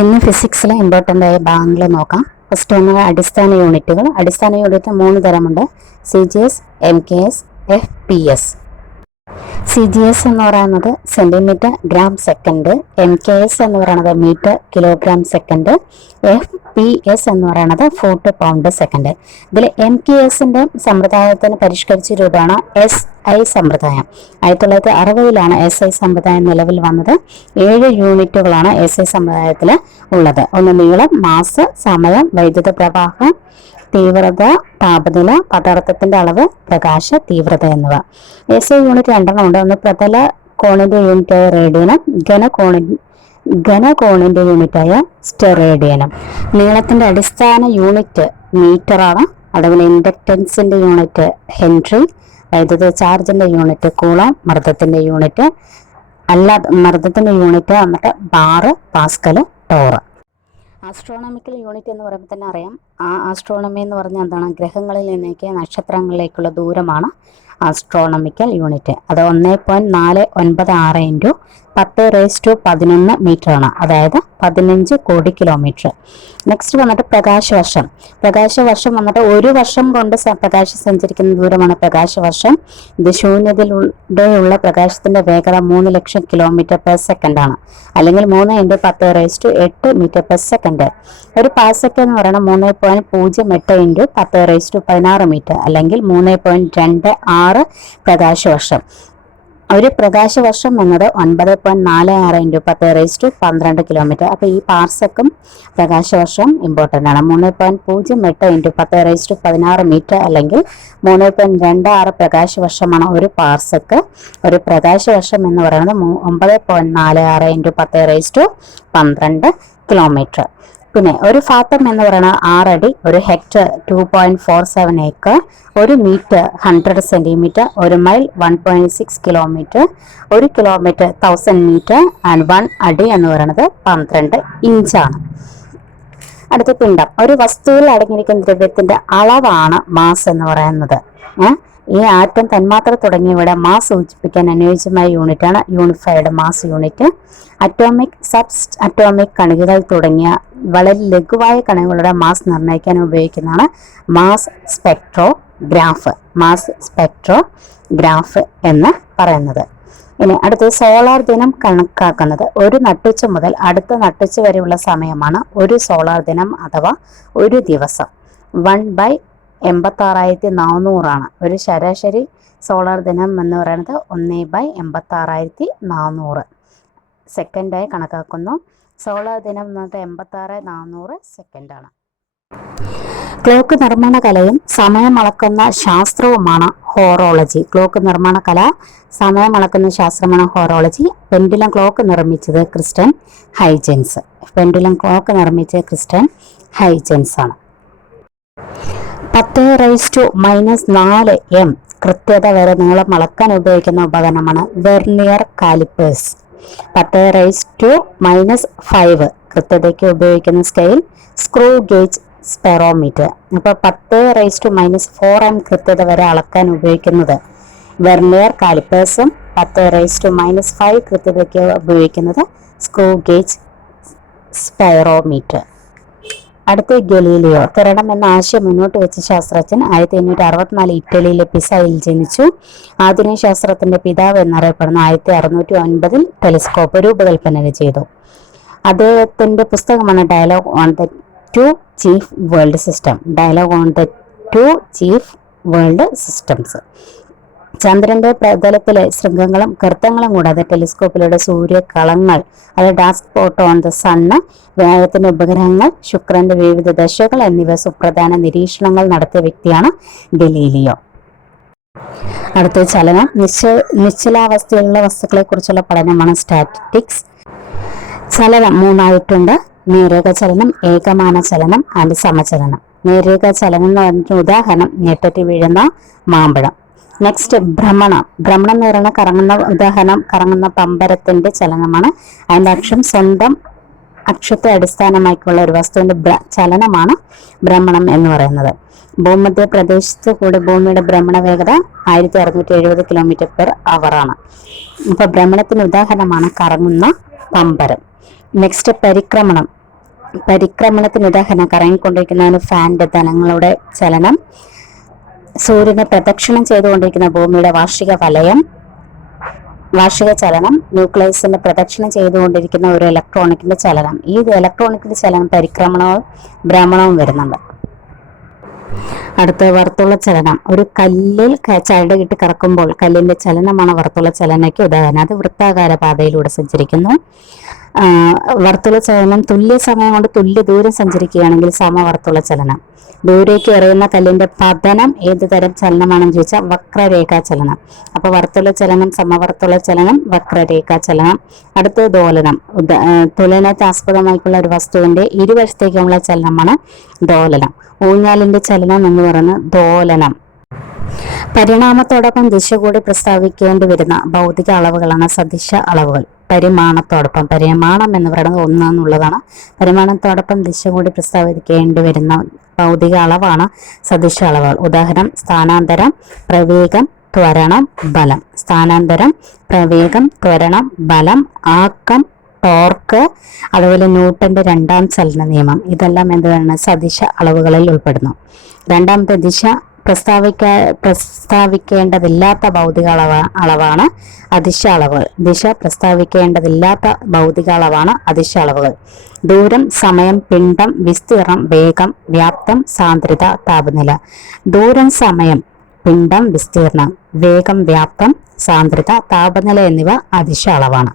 ഇന്ന് ഫിസിക്സിലെ ഇമ്പോർട്ടൻ്റ് ആയ ഭാഗങ്ങൾ നോക്കാം. ഫസ്റ്റ് ഒന്ന് അടിസ്ഥാന യൂണിറ്റുകൾ. അടിസ്ഥാന unit 3 തരമുണ്ട്: CGS, MKS, FPS. CGS എന്ന് പറയുന്നത് സെന്റിമീറ്റർ ഗ്രാം സെക്കൻഡ്, MKS എന്ന് പറയുന്നത് മീറ്റർ കിലോഗ്രാം സെക്കൻഡ്, FPS എന്ന് പറയുന്നത് ഫൂട്ട് പൗണ്ട് സെക്കൻഡ്. ഇതിൽ MKSന്റെ സമ്പ്രദായത്തിന് പരിഷ്കരിച്ച രൂപമാണ് SI സമ്പ്രദായം. 1960 SI സമ്പ്രദായം നിലവിൽ വന്നത്. 7 യൂണിറ്റുകളാണ് SI സമ്പ്രദായത്തിൽ ഉള്ളത്. ഒന്ന് നീളം, മാസ്, സമയം, വൈദ്യുത പ്രവാഹം, തീവ്രത, താപനില, പദാർത്ഥത്തിന്റെ അളവ്, പ്രകാശ തീവ്രത എന്നിവ. SI യൂണിറ്റ് 2 ഉണ്ട്. ഒന്ന് പ്രതല കോണിന്റെ യൂണിറ്റായ റേഡിയനും ഘനകോണിന്റെ യൂണിറ്റായ സ്റ്റെറേഡിയനും. നീളത്തിന്റെ അടിസ്ഥാന യൂണിറ്റ് മീറ്ററാണ്. അതുപോലെ ഇൻഡക്റ്റൻസിന്റെ യൂണിറ്റ് ഹെൻറി, വൈദ്യുത ചാർജിന്റെ യൂണിറ്റ് കൂളോം, മർദ്ദത്തിന്റെ യൂണിറ്റ് വന്നിട്ട് bar, Pascal, torr. Astronomical unit എന്ന് പറയുമ്പോൾ തന്നെ അറിയാം, ആസ്ട്രോണമി എന്ന് പറഞ്ഞാൽ എന്താണ്? ഗ്രഹങ്ങളിൽ നിന്നേക്ക് നക്ഷത്രങ്ങളിലേക്കുള്ള ദൂരമാണ് ആസ്ട്രോണമിക്കൽ യൂണിറ്റ്. അത് 1.496 ഇൻറ്റു 10⁻11 മീറ്റർ ആണ്, അതായത് 15 കോടി കിലോമീറ്റർ. നെക്സ്റ്റ് വന്നിട്ട് പ്രകാശവർഷം. പ്രകാശവർഷം വന്നിട്ട് ഒരു വർഷം കൊണ്ട് പ്രകാശം സഞ്ചരിക്കുന്ന ദൂരമാണ് പ്രകാശവർഷം. ഇത് ശൂന്യതയിലൂടെയുള്ള പ്രകാശത്തിന്റെ വേഗത 3 ലക്ഷം കിലോമീറ്റർ പെർ സെക്കൻഡ് ആണ്, അല്ലെങ്കിൽ 3 × 10⁸8 മീറ്റർ പെർ സെക്കൻഡ്. ഒരു പാസെക്കൻഡ് എന്ന് പറയുന്നത് 3.08 ഇൻറ്റു 10⁻16 മീറ്റർ, അല്ലെങ്കിൽ 3.26 പ്രകാശവർഷം. ഒരു പ്രകാശവർഷം എന്നത് 9.46 ഇൻറ്റു 10⁻12 കിലോമീറ്റർ. അപ്പോൾ ഈ പാർസെക്കും പ്രകാശവർഷം ഇമ്പോർട്ടൻ്റ് ആണ്. 3.08 ഇൻറ്റു 10⁻16 മീറ്റർ, അല്ലെങ്കിൽ 3.26 പ്രകാശവർഷമാണ് ഒരു പാർസെക്ക്. ഒരു പ്രകാശവർഷം എന്ന് പറയുന്നത് 9.46 ഇൻറ്റു 10⁻12 കിലോമീറ്റർ. പിന്നെ ഒരു ഫാത്തം എന്ന് പറയുന്നത് 6 അടി, ഒരു ഹെക്ടർ 2.47 ഏക്കർ, ഒരു മീറ്റർ 100 സെന്റിമീറ്റർ, ഒരു മൈൽ 1.6 കിലോമീറ്റർ, ഒരു കിലോമീറ്റർ 1000 മീറ്റർ, ആൻഡ് 1 അടി എന്ന് പറയുന്നത് 12 ഇഞ്ചാണ്. അടുത്ത പിണ്ഡം. ഒരു വസ്തുവിൽ അടങ്ങിയിരിക്കുന്ന ദ്രവ്യത്തിന്റെ അളവാണ് മാസ് എന്ന് പറയുന്നത്. ഈ ആറ്റം, തന്മാത്ര തുടങ്ങിയവയുടെ മാസ് സൂചിപ്പിക്കാൻ അനുയോജ്യമായ യൂണിറ്റാണ് യൂണിഫൈഡ് മാസ് യൂണിറ്റ്. അറ്റോമിക് കണികകൾ തുടങ്ങിയ വളരെ ലഘുവായ കണികകളുടെ മാസ് നിർണ്ണയിക്കാൻ ഉപയോഗിക്കുന്നതാണ് മാസ് സ്പെക്ട്രോഗ്രാഫ് എന്ന് പറയുന്നത്. ഇനി അടുത്തത് സോളാർ ദിനം കണക്കാക്കുന്നത് ഒരു നട്ടുച്ച മുതൽ അടുത്ത നട്ടുച്ച വരെയുള്ള സമയമാണ് ഒരു സോളാർ ദിനം അഥവാ ഒരു ദിവസം. 1/86,400 ആണ്. ഒരു ശരാശരി സോളാർ ദിനം എന്ന് പറയുന്നത് 1/86,400 സെക്കൻഡായി കണക്കാക്കുന്നു. സോളാർ ദിനം എന്ന് 86,400 സെക്കൻഡാണ്. ക്ലോക്ക് നിർമ്മാണ കലയും സമയം അളക്കുന്ന ശാസ്ത്രവുമാണ് ഹോറോളജി. ക്ലോക്ക് നിർമ്മാണ കല, സമയം അളക്കുന്ന ശാസ്ത്രമാണ് ഹോറോളജി. പെൻഡുലം ക്ലോക്ക് നിർമ്മിച്ചത് ക്രിസ്റ്റൻ ഹൈജൻസ് ആണ്. 10⁻⁻4 m കൃത്യത വരെ നീളം അളക്കാൻ ഉപയോഗിക്കുന്ന ഉപകരണമാണ് വെർനിയർ കാലിപ്പേഴ്സ്. 10⁻⁻5 കൃത്യതയ്ക്ക് ഉപയോഗിക്കുന്ന സ്കെയിൽ സ്ക്രൂ ഗേജ് സ്പെറോമീറ്റർ. അപ്പോൾ 10⁻⁻4 m കൃത്യത വരെ അളക്കാൻ ഉപയോഗിക്കുന്നത് വെർനിയർ കാലിപ്പേഴ്സും 10⁻⁻5 കൃത്യതയ്ക്ക് ഉപയോഗിക്കുന്നത് സ്ക്രൂ ഗേജ് സ്പെറോമീറ്റർ. അടുത്ത ഗലീലിയോ. ത്വരണം എന്ന ആശയം മുന്നോട്ട് വെച്ച ശാസ്ത്രജ്ഞൻ. 1864 ഇറ്റലിയിലെ പിസയിൽ ജനിച്ചു. ആധുനിക ശാസ്ത്രത്തിന്റെ പിതാവ് എന്നറിയപ്പെടുന്ന 1609 ടെലിസ്കോപ്പ് രൂപകൽപ്പന ചെയ്തു. അദ്ദേഹത്തിന്റെ പുസ്തകമാണ് dialogue on the two chief world systems. ചന്ദ്രന്റെ പ്രതലത്തിലെ ശൃംഗങ്ങളും ഗർത്തങ്ങളും കൂടാതെ ടെലിസ്കോപ്പിലൂടെ സൂര്യകളങ്ങൾ, അത് dark spot on the sun, വ്യാഴത്തിന്റെ ഉപഗ്രഹങ്ങൾ, ശുക്രന്റെ വിവിധ ദശകൾ എന്നിവ സുപ്രധാന നിരീക്ഷണങ്ങൾ നടത്തിയ വ്യക്തിയാണ് ഗലീലിയോ. അടുത്ത ചലനം. നിശ്ചലാവസ്ഥയിലുള്ള വസ്തുക്കളെ കുറിച്ചുള്ള പഠനമാണ് സ്റ്റാറ്റിസ്റ്റിക്സ്. ചലനം 3 ആയിട്ടുണ്ട്: നേരേഖ ചലനം, ഏകമാന ചലനം, ആൻഡ് സമചലനം. നേരേഖ ചലനം എന്ന് പറഞ്ഞ ഉദാഹരണം ഞെട്ടറ്റി വീഴുന്ന മാമ്പഴം. നെക്സ്റ്റ് ഭ്രമണം. ഭ്രമണം എന്ന് പറയുന്ന കറങ്ങുന്ന പമ്പരത്തിന്റെ ചലനമാണ്. അതിന്റെ അക്ഷം സ്വന്തം അക്ഷത്തെ അടിസ്ഥാനമാക്കിയുള്ള ഒരു വസ്തുവിന്റെ ചലനമാണ് ഭ്രമണം എന്ന് പറയുന്നത്. ഭൂമധ്യ പ്രദേശത്ത് കൂടി ഭൂമിയുടെ ഭ്രമണ വേഗത 1670 km/h ആണ്. അപ്പൊ ഭ്രമണത്തിന് ഉദാഹരണമാണ് കറങ്ങുന്ന പമ്പരം. നെക്സ്റ്റ് പരിക്രമണം. പരിക്രമണത്തിന് ഉദാഹരണം കറങ്ങിക്കൊണ്ടിരിക്കുന്ന ഫാനിന്റെ തലങ്ങളുടെ ചലനം, സൂര്യനെ പ്രദക്ഷിണം ചെയ്തുകൊണ്ടിരിക്കുന്ന ഭൂമിയുടെ വാർഷിക ചലനം, ന്യൂക്ലിയസിന്റെ പ്രദക്ഷിണം ചെയ്തുകൊണ്ടിരിക്കുന്ന ഒരു ഇലക്ട്രോണിക്കിന്റെ ചലനം. ഈ ഇലക്ട്രോണിക്കിന്റെ ചലനം പരിക്രമണവും ഭ്രമണവും വരുന്നുണ്ട്. അടുത്ത വർത്തുള്ള ചലനം. ഒരു കല്ലിൽ ചരടുകിട്ട് കറക്കുമ്പോൾ കല്ലിന്റെ ചലനമാണ് വർത്തുള്ള ചലനയ്ക്ക് ഉദാഹരണം. അത് വൃത്താകാര പാതയിലൂടെ സഞ്ചരിക്കുന്നു. വർത്തുള്ള ചലനം തുല്യ സമയം കൊണ്ട് തുല്യ ദൂരം സഞ്ചരിക്കുകയാണെങ്കിൽ സമവർത്തുള്ള ചലനം. ദൂരേക്ക് എറിയുന്ന കല്ലിന്റെ പതനം ഏത് തരം ചലനമാണെന്ന് ചോദിച്ചാൽ വക്രരേഖാ ചലനം. അപ്പൊ വർത്തുള്ള ചലനം, സമവർത്തുള്ള ചലനം, വക്രരേഖാ ചലനം. അടുത്ത ദോലനം. തുലനത്തെ ആസ്പദമായിട്ടുള്ള ഒരു വസ്തുവിന്റെ ഇരുവശത്തേക്കുമുള്ള ചലനമാണ് ദോലനം. ഊഞ്ഞാലിന്റെ ചലനം എന്ന് പറയുന്നത് ദോലനം. പരിണാമത്തോടൊപ്പം ദിശ കൂടി പ്രസ്താവിക്കേണ്ടി വരുന്ന ഭൗതിക അളവുകളാണ് സദിശ അളവുകൾ. പരിമാണം എന്ന് പറയുന്നത് 1 എന്നുള്ളതാണ്. പരിമാണത്തോടൊപ്പം ദിശ കൂടി പ്രസ്താവിക്കേണ്ടി വരുന്ന ഭൗതിക അളവാണ് സദിശ അളവുകൾ. ഉദാഹരണം സ്ഥാനാന്തരം, പ്രവേഗം, ത്വരണം, ബലം. സ്ഥാനാന്തരം, പ്രവേഗം, ത്വരണം, ബലം, ആക്കം, ടോർക്ക്, അതുപോലെ ന്യൂട്ടന്റെ 2ാം ചലന നിയമം. ഇതെല്ലാം എന്താണ് സദിശ അളവുകളിൽ ഉൾപ്പെടുന്നു. രണ്ടാമത്തെ ദിശ പ്രസ്താവിക്കേണ്ടതില്ലാത്ത ഭൗതിക അളവാണ് അദിശ അളവുകൾ. ദിശ പ്രസ്താവിക്കേണ്ടതില്ലാത്ത ഭൗതിക അളവാണ് അദിശ അളവുകൾ. ദൂരം, സമയം, പിണ്ഡം, വിസ്തീർണം, വേഗം, വ്യാപ്തം, സാന്ദ്രത, താപനില. ദൂരം, സമയം, പിണ്ഡം, വിസ്തീർണം, വേഗം, വ്യാപ്തം, സാന്ദ്രത, താപനില എന്നിവ അദിശ അളവാണ്.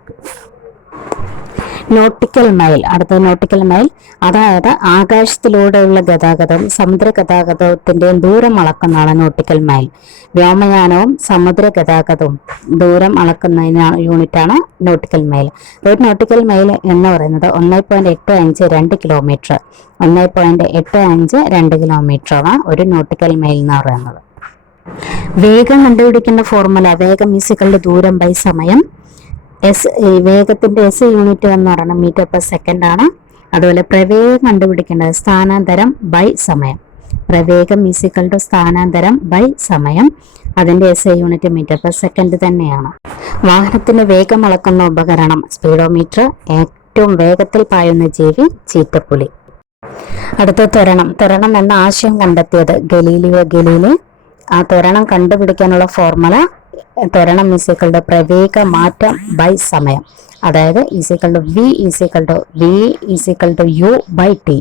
Nautical mile. അടുത്ത നോട്ടിക്കൽ മൈൽ, അതായത് ആകാശത്തിലൂടെയുള്ള ഗതാഗതവും സമുദ്ര ഗതാഗതത്തിന്റെയും ദൂരം അളക്കുന്നതാണ് നോട്ടിക്കൽ മൈൽ. വ്യോമയാനവും സമുദ്ര ഗതാഗതവും ദൂരം അളക്കുന്ന യൂണിറ്റാണ് നോട്ടിക്കൽ മൈൽ. ഒരു നോട്ടിക്കൽ മൈൽ എന്ന് പറയുന്നത് 1.85 കിലോമീറ്റർ. 1.85 കിലോമീറ്ററാണ് ഒരു നോട്ടിക്കൽ മൈൽ എന്ന് പറയുന്നത്. വേഗം കണ്ടുപിടിക്കുന്ന ഫോർമുല വേഗം ഈക്വൽ ടു ദൂരം ബൈ സമയം. വേഗത്തിന്റെ എസ് യൂണിറ്റ് എന്ന് പറയുന്നത് മീറ്റർ പെർ സെക്കൻഡ് ആണ്. അതുപോലെ പ്രവേഗം കണ്ടുപിടിക്കേണ്ടത് സ്ഥാനാന്തരം ബൈ സമയം. പ്രവേഗം ഈക്വൽ ടു സ്ഥാനാന്തരം ബൈ സമയം. അതിന്റെ S unit metre per second തന്നെയാണ്. വാഹനത്തിന്റെ വേഗം അളക്കുന്ന ഉപകരണം സ്പീഡോമീറ്റർ. ഏറ്റവും വേഗത്തിൽ പായുന്ന ജീവി ചീറ്റപ്പുലി. അടുത്ത ത്വരണം എന്ന ആശയം കണ്ടെത്തിയത് ഗലീലിയോ ഗലീലി. ആ ത്വരണം കണ്ടുപിടിക്കാനുള്ള ഫോർമുല ത്വരണം ഈക്വൽ ടു പ്രവേഗ മാറ്റം ബൈ സമയം. അതായത് v equal to u by t.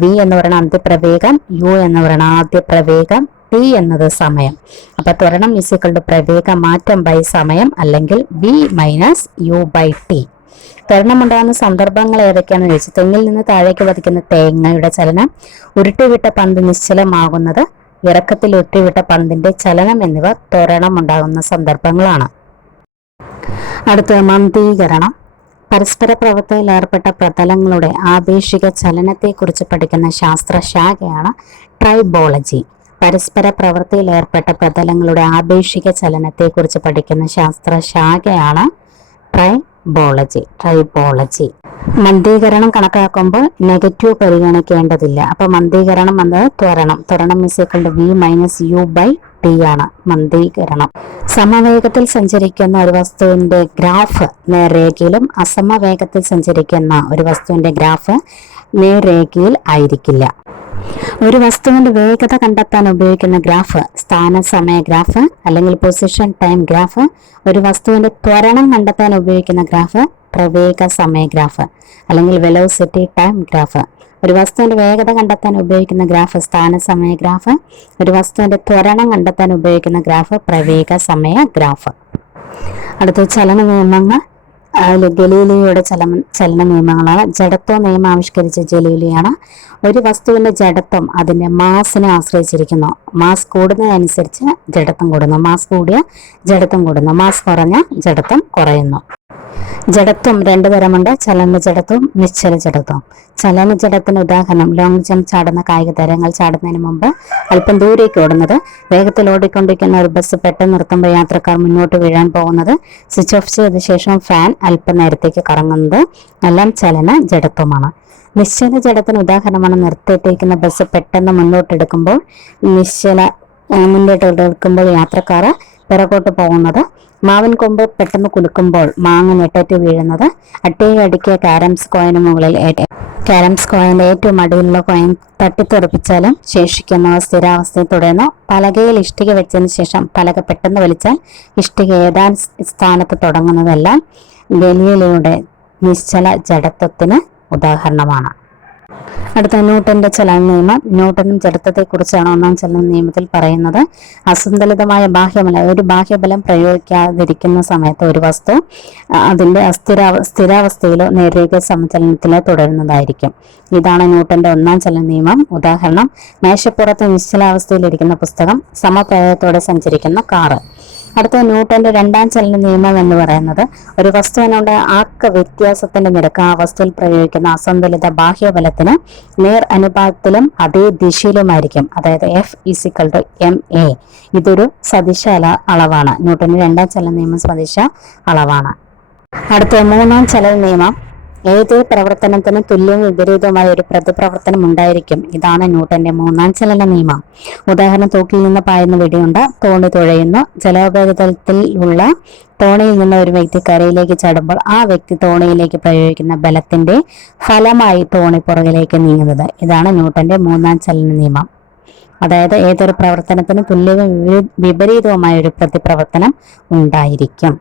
v എന്ന് പറയുന്ന അന്ത്യപ്രവേഗം, u എന്ന് പറയുന്ന ആദ്യ പ്രവേഗം, t എന്നത് സമയം. അപ്പൊ ത്വരണം ഈക്വൽ ടു പ്രവേഗ മാറ്റം ബൈ സമയം, അല്ലെങ്കിൽ v minus u by T. ത്വരണമുണ്ടാകുന്ന സന്ദർഭങ്ങൾ ഏതൊക്കെയാണെന്ന് ചോദിച്ചാൽ തെങ്ങിൽ നിന്ന് താഴേക്ക് പതിക്കുന്ന തേങ്ങയുടെ ചലനം, ഉരുട്ടിവിട്ട പന്ത് നിശ്ചലമാകുന്നത്, ഇറക്കത്തിൽ ഉരുട്ടിവിട്ട പന്തിന്റെ ചലനം എന്നിവ ത്വരണമുണ്ടാകുന്ന സന്ദർഭങ്ങളാണ്. അടുത്ത മന്ദീകരണം. പരസ്പര പ്രവർത്തനത്തിൽ ഏർപ്പെട്ട പ്രതലങ്ങളുടെ ആപേക്ഷിക ചലനത്തെക്കുറിച്ച് പഠിക്കുന്ന ശാസ്ത്രശാഖയാണ് ട്രൈബോളജി. പരസ്പര പ്രവൃത്തിയിൽ ഏർപ്പെട്ട പ്രതലങ്ങളുടെ ആപേക്ഷിക ചലനത്തെക്കുറിച്ച് പഠിക്കുന്ന ശാസ്ത്രശാഖയാണ് ട്രൈബോളജി. മന്ദീകരണം കണക്കാക്കുമ്പോൾ നെഗറ്റീവ് പരിഗണിക്കേണ്ടതില്ല. അപ്പൊ മന്ദീകരണം എന്നത് ത്വരണം equal to v minus u by T ആണ് മന്ദീകരണം. സമവേഗത്തിൽ സഞ്ചരിക്കുന്ന ഒരു വസ്തുവിന്റെ ഗ്രാഫ് നേർരേഖയിലും അസമവേഗത്തിൽ സഞ്ചരിക്കുന്ന ഒരു വസ്തുവിന്റെ ഗ്രാഫ് നേർരേഖയിൽ ആയിരിക്കില്ല. ഒരു വസ്തുവിന്റെ വേഗത കണ്ടെത്താൻ ഉപയോഗിക്കുന്ന ഗ്രാഫ് സ്ഥാന സമയ ഗ്രാഫ് അല്ലെങ്കിൽ പൊസിഷൻ ടൈം ഗ്രാഫ്. ഒരു വസ്തുവിന്റെ ത്വരണം കണ്ടെത്താൻ ഉപയോഗിക്കുന്ന ഗ്രാഫ് പ്രവേഗ സമയ ഗ്രാഫ് അല്ലെങ്കിൽ വെലോസിറ്റി ടൈം ഗ്രാഫ്. ഒരു വസ്തുവിന്റെ വേഗത കണ്ടെത്താൻ ഉപയോഗിക്കുന്ന ഗ്രാഫ് സ്ഥാന സമയ ഗ്രാഫ്. ഒരു വസ്തുവിന്റെ ത്വരണം കണ്ടെത്താൻ ഉപയോഗിക്കുന്ന ഗ്രാഫ് പ്രവേഗ സമയ ഗ്രാഫ്. അടുത്ത ചലന നിയമങ്ങൾ. ഗലീലിയോയുടെ ചലന നിയമങ്ങളാണ്. ജഡത്വ നിയമം ആവിഷ്കരിച്ച ഗലീലിയാണ്. ഒരു വസ്തുവിന്റെ ജഡത്വം അതിന്റെ മാസിനെ ആശ്രയിച്ചിരിക്കുന്നു. മാസ് കൂടുന്നതനുസരിച്ച് ജഡത്വം കൂടുന്നു. മാസ് കൂടിയ ജഡത്വം കൂടുന്നു. മാസ് കുറഞ്ഞ ജഡത്വം കുറയുന്നു. ജഡത്വം 2 തരമുണ്ട്: ചലന ജഡത്വം, നിശ്ചല ജഡത്വം. ചലന ജഡത്തിന് ഉദാഹരണം ലോങ് ജമ്പ് ചാടുന്ന കായിക താരങ്ങൾ ചാടുന്നതിന് മുമ്പ് അല്പം ദൂരേക്ക് ഓടുന്നത്, വേഗത്തിൽ ഓടിക്കൊണ്ടിരിക്കുന്ന ഒരു ബസ് പെട്ടെന്ന് നിർത്തുമ്പോൾ യാത്രക്കാർ മുന്നോട്ട് വീഴാൻ പോകുന്നത്, സ്വിച്ച് ഓഫ് ചെയ്ത ശേഷം ഫാൻ അല്പം നേരത്തേക്ക് കറങ്ങുന്നത് എല്ലാം ചലന ജഡത്വമാണ്. നിശ്ചല ജഡത്തിന് ഉദാഹരണമാണ് നിർത്തിയിട്ടിരിക്കുന്ന ബസ് പെട്ടെന്ന് മുന്നോട്ടെടുക്കുമ്പോൾ യാത്രക്കാർ പിറകോട്ട് പോകുന്നത്, മാവിൻ കൊമ്പ് പെട്ടെന്ന് കുലുക്കുമ്പോൾ മാങ്ങ ഞെട്ടേറ്റ് വീഴുന്നത്, അട്ടയെ അടുക്കിയ കാരംസ് കോയിന് മുകളിൽ കാരംസ് കോയിന്റെ ഏറ്റവും അടിയിലുള്ള കോയിൻ തട്ടിത്തെറിപ്പിച്ചാലും ശേഷിക്കുന്നവ സ്ഥിരാവസ്ഥയിൽ തുടരുന്നു. പലകയിൽ ഇഷ്ടിക വെച്ചതിന് ശേഷം പലക പെട്ടെന്ന് വലിച്ചാൽ ഇഷ്ടിക ഏതാൻ സ്ഥാനത്ത് തുടങ്ങുന്നതെല്ലാം ഗലീലിയുടെ നിശ്ചല ജഡത്വത്തിന് ഉദാഹരണമാണ്. അടുത്ത ന്യൂട്ടന്റെ ചലന നിയമം. ന്യൂട്ടനും ജഡത്വത്തെക്കുറിച്ചാണ് ഒന്നാം ചലന നിയമത്തിൽ പറയുന്നത്. അസന്തുലിതമായ ബാഹ്യമല്ല, ഒരു ബാഹ്യബലം പ്രയോഗിക്കാതിരിക്കുന്ന സമയത്ത് ഒരു വസ്തു അതിന്റെ സ്ഥിരാവസ്ഥയിലോ നേർരേഖ സമചലനത്തിലോ തുടരുന്നതായിരിക്കും. ഇതാണ് ന്യൂട്ടന്റെ ഒന്നാം ചലന നിയമം. ഉദാഹരണം: മേശപ്പുറത്ത് നിശ്ചലാവസ്ഥയിലിരിക്കുന്ന പുസ്തകം, സമപ്രയോഗത്തോടെ സഞ്ചരിക്കുന്ന കാറ്. അടുത്ത ന്യൂട്ടന്റെ രണ്ടാം ചലന നിയമം എന്ന് പറയുന്നത് ഒരു വസ്തുവിനുള്ള ആക്ക വ്യത്യാസത്തിന്റെ നിരക്ക് ആ വസ്തുവിൽ പ്രയോഗിക്കുന്ന അസന്തുലിത ബാഹ്യബലത്തിന് നേർ അനുപാതത്തിലും അതേ ദിശയിലുമായിരിക്കും. അതായത് F=ma. ഇതൊരു സദിശ അളവാണ്. ന്യൂട്ടന്റെ രണ്ടാം ചലന നിയമം സദിശ അളവാണ്. അടുത്ത മൂന്നാം ചലന നിയമം. ഏതൊരു പ്രവർത്തനത്തിനും തുല്യവും വിപരീതവുമായ ഒരു പ്രതിപ്രവർത്തനം ഉണ്ടായിരിക്കും. ഇതാണ് ന്യൂട്ടന്റെ മൂന്നാം ചലന നിയമം. ഉദാഹരണം: തൂക്കിൽ നിന്ന് പായുന്ന വെടിയുണ്ട, തോണി തുഴയുന്നു. ജലോപരിതലത്തിൽ ഉള്ള തോണിയിൽ നിന്ന് ഒരു വ്യക്തി കരയിലേക്ക് ചാടുമ്പോൾ ആ വ്യക്തി തോണിയിലേക്ക് പ്രയോഗിക്കുന്ന ബലത്തിന്റെ ഫലമായി തോണി പുറകിലേക്ക് നീങ്ങുന്നത്. ഇതാണ് ന്യൂട്ടന്റെ മൂന്നാം ചലന നിയമം. അതായത് ഏതൊരു പ്രവർത്തനത്തിനും തുല്യവും വിപരീതവുമായ ഒരു പ്രതിപ്രവർത്തനം ഉണ്ടായിരിക്കും.